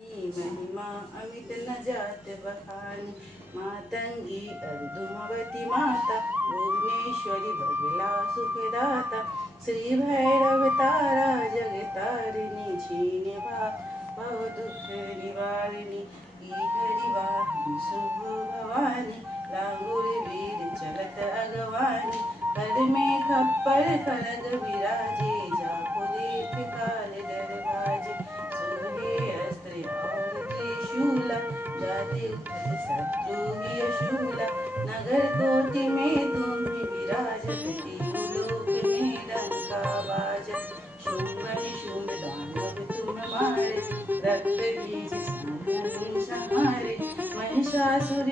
महिमा अमित न जात बखानी। मातंगी अर्धुमवती माता, भुवनेश्वरी बगला सुखदाता। श्री भैरव तारा जगतारिणी, छीने भव दुख निवारिणी। हरि वाहन शुभ भवानी, लांगुर वीर चलत अगवानी। कर में खप्पर खड़ग विराजे, जाको देख काल डर भाजे। सोहे अस्त्र और त्रिशूला, जाति उठत शत्रु ही शूला। नगर कोटि में तुम विराजत, तीनों लोक में डंका बाजत। शुंभ निशुंभ दानव तुम मारे, रक्त बीज संहारे। महिषासुर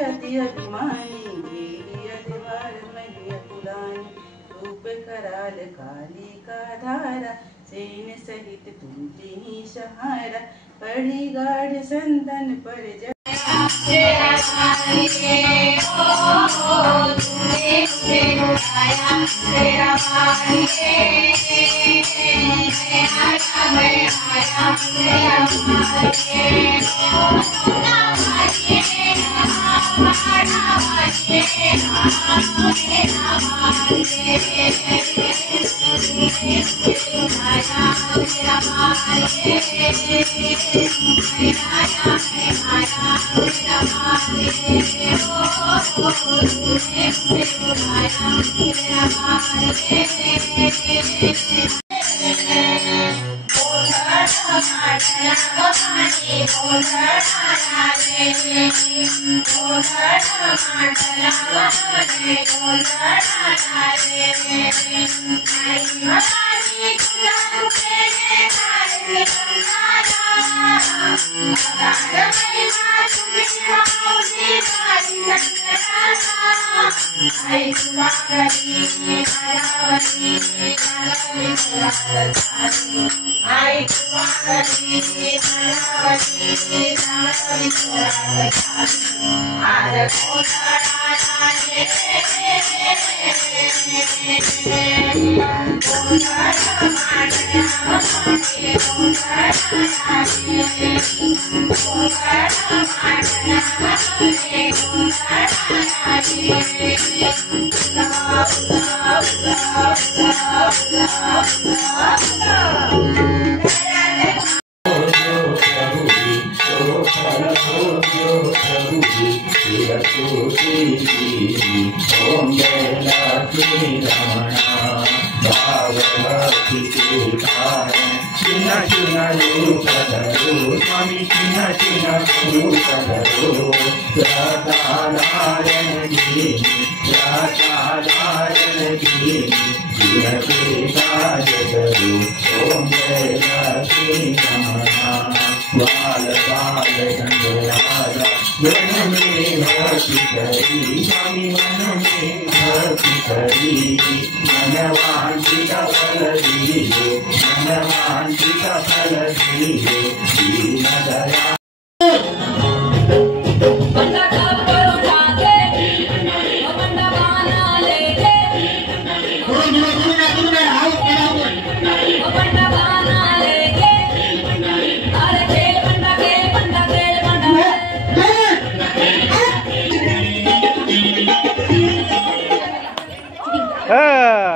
अति अभिमानी, देवी अधिवार मही अकुलानी। रूप कराल काली का धारा, सेन सहित तुम तिन्हीं सहारा। पढ़ी गाढ़ संतन पर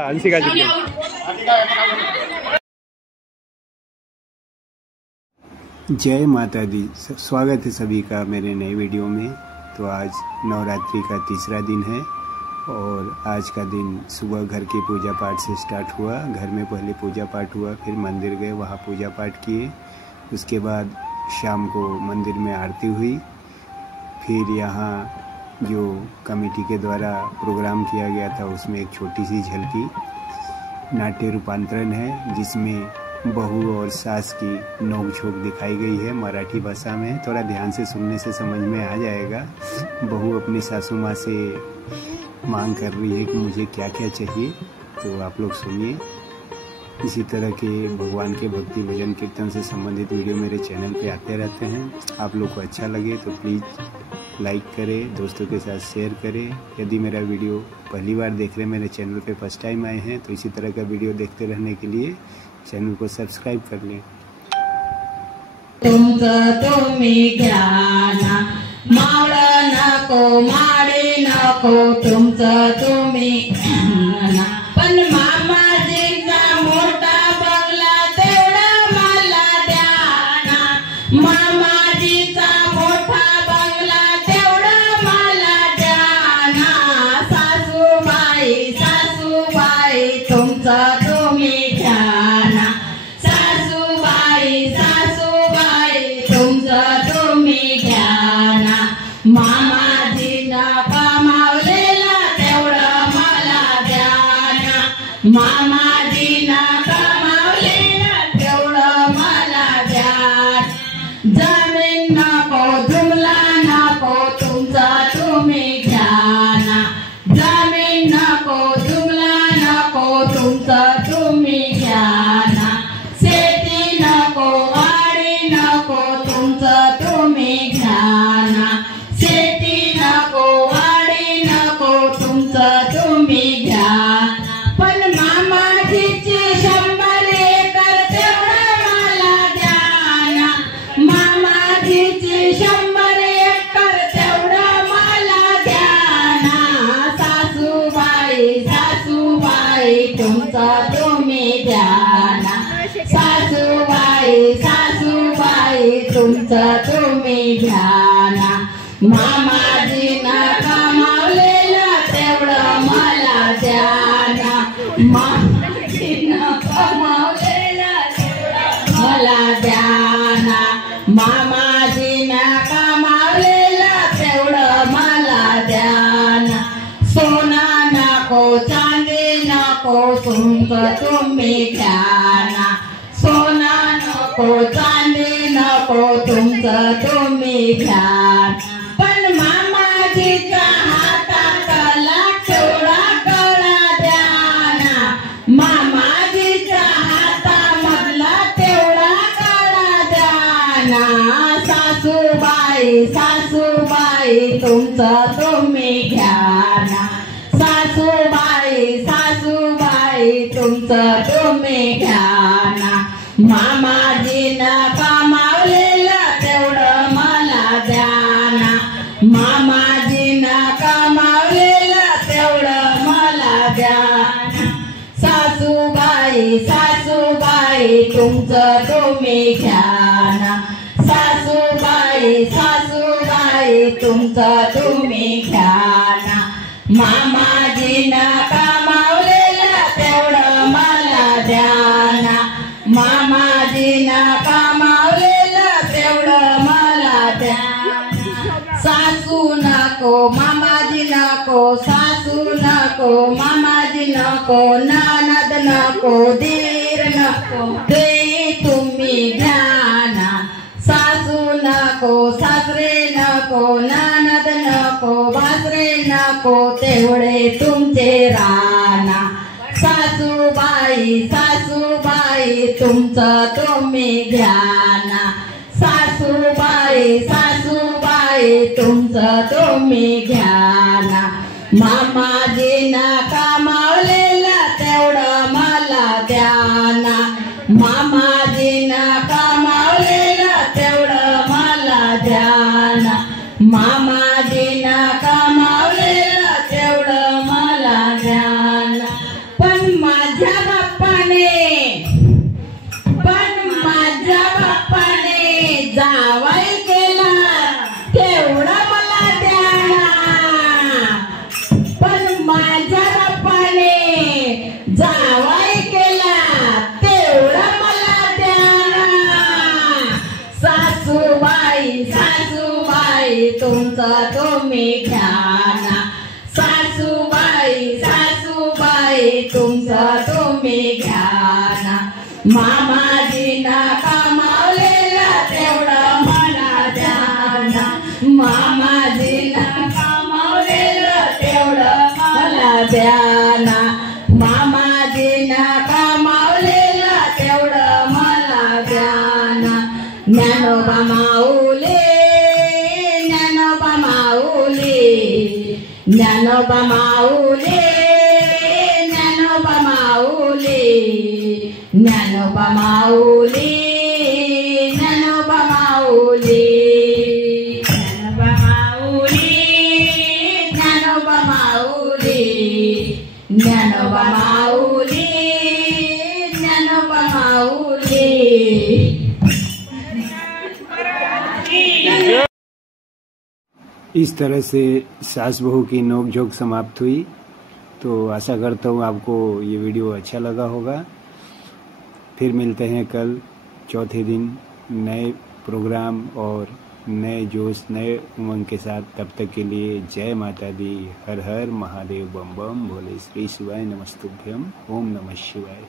अंशिका जी। जय माता दी, स्वागत है सभी का मेरे नए वीडियो में। तो आज नवरात्रि का तीसरा दिन है और आज का दिन सुबह घर के पूजा पाठ से स्टार्ट हुआ। घर में पहले पूजा पाठ हुआ, फिर मंदिर गए, वहाँ पूजा पाठ किए। उसके बाद शाम को मंदिर में आरती हुई। फिर यहाँ जो कमेटी के द्वारा प्रोग्राम किया गया था उसमें एक छोटी सी झलकी नाट्य रूपांतरण है, जिसमें बहू और सास की नोक-झोंक दिखाई गई है मराठी भाषा में। थोड़ा ध्यान से सुनने से समझ में आ जाएगा। बहू अपनी सासू माँ से मांग कर रही है कि मुझे क्या क्या चाहिए, तो आप लोग सुनिए। इसी तरह के भगवान के भक्ति भजन कीर्तन से संबंधित वीडियो मेरे चैनल पे आते रहते हैं। आप लोग को अच्छा लगे तो प्लीज़ लाइक करें, दोस्तों के साथ शेयर करें। यदि मेरा वीडियो पहली बार देख रहे, मेरे चैनल पे फर्स्ट टाइम आए हैं, तो इसी तरह का वीडियो देखते रहने के लिए चैनल को सब्सक्राइब कर लें। तुमचं तुम्ही घ्या ना, मावळं नको माडी नको तुमचं तुम्ही घ्या ना, पण मामाजीचा मोठा बंगला तेवढा मला द्या ना, मामाजीचा मोठा बंगला तेवढा मला द्या ना, सासूबाई सासूबाई तुमचं तुम्ही घ्या ना, सासूबाई सासूबाई तुमचं तुम्ही घ्या ना, मामाजीनं कमावलेला तेवढं मला द्या ना, मामाजीनं कमावलेला तेवढं मला द्या, जमीन नको जुमला नको तुमचं तुम्ही घ्या ना, जमीन नको जुमला नको तुमचं तुम्ही घ्या ना, शेती नको वाडी नको तुमचं तुम्ही घ्या ना, शेती नको वाडी नको तुमचं तुम्ही घ्या ना, पण मामाजीची 100 एकर तेवढं मला द्या ना, मामाजीची 100 एकर तेवढं मला द्या ना, सासूबाई सासूबाई तुमचं तुम्ही द्या ना, सासूबाई सासूबाई तुमचं तुम्ही घ्या ना, मामाजीनं कमावलेलं तेवढं मला द्या ना, मामाजीनं कमावलेलं तेवढं मला द्या ना, मामाजीनं कमावलेलं तेवढं मला द्या ना, सोना नको चांदी नको तुमचं तुम्ही घ्या ना, सोना नको चांदी नको तुमचं तुम्ही घ्या ना, पण मामाजीचा हातातला तेवढा कळा द्या ना, मामाजीचा हातामधला तेवढा कळा द्या ना, सासूबाई सासूबाई तुमचं तुम्ही घ्या ना, सासूबाई सासूबाई तुमचं तुम्ही घ्या ना, मामाजीनं कमावलेलं तेवढं मला द्या ना, मामाजीनं कमावलेलं तेवढं मला द्या ना, सासूबाई सासूबाई तुमचं तुम्ही घ्या ना, सासूबाई सासूबाई तुमचं तुम्ही घ्या ना, मामाजीनं कमावलेलं तेवढं मला द्या ना, मामाजीनं कमावलेलं तेवढं मला द्या ना, सासू नको मामाजी नको सासू नको मामाजी नको ननद नको दीर नको ते तुम्ही घ्या ना, सासू नको सासरे नको ननद नको वासरे नको तेवढे तुमचे राना, सासूबाई सासूबाई तुमचं तुम्ही घ्या ना, सासूबाई सासूबाई तुमचं तुम्ही घ्या ना, मामाजीनं कमावलेलं तेवढं मला द्या ना, मामाजीनं कमावलेलं तेवढं मला द्या ना, मामाजीनं कमावलेलं तेवढं मला द्या ना, पण माझ्या बाप्पाने जावाई केला तेवढा मला द्या ना, पण माझ्या बाप्पाने जावाई केला तेवढा मला द्या ना, सासूबाई सासूबाई तुमचं तुम्ही घ्या ना, सासूबाई सासूबाई तुमचं तुम्ही घ्या ना, मामाजीनं कमावलेलं तेवढं मला द्या ना, मामाजीनं कमावलेलं तेवढं मला द्या ना, मामाजीनं कमावलेलं तेवढं मला द्या ना, ज्ञानोबा माऊली ज्ञानोबा माऊली ज्ञानोबा माऊली ज्ञानोबा माऊली ज्ञानोबा माऊली ज्ञानोबा इस तरह से सास बहू की नोकझोंक समाप्त हुई। तो आशा करता हूँ आपको ये वीडियो अच्छा लगा होगा। फिर मिलते हैं कल चौथे दिन नए प्रोग्राम और नए जोश नए उमंग के साथ। तब तक के लिए जय माता दी, हर हर महादेव, बम बम भोले, श्री शिवाय नमस्तुभ्यम, ओम नमः शिवाय।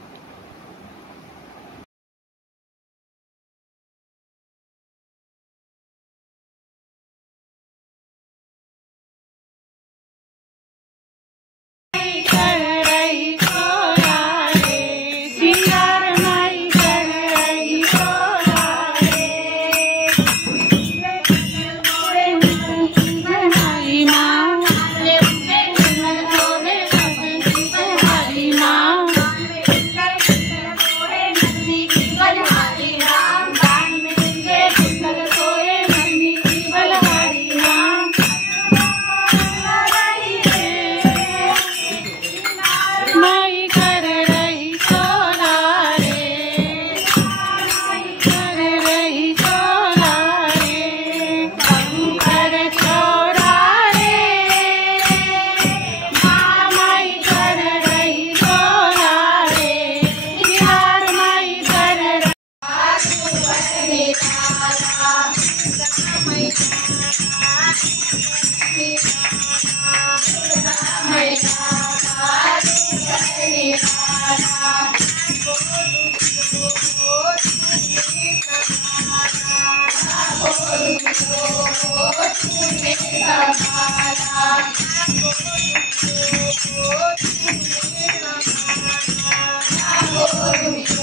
Oh,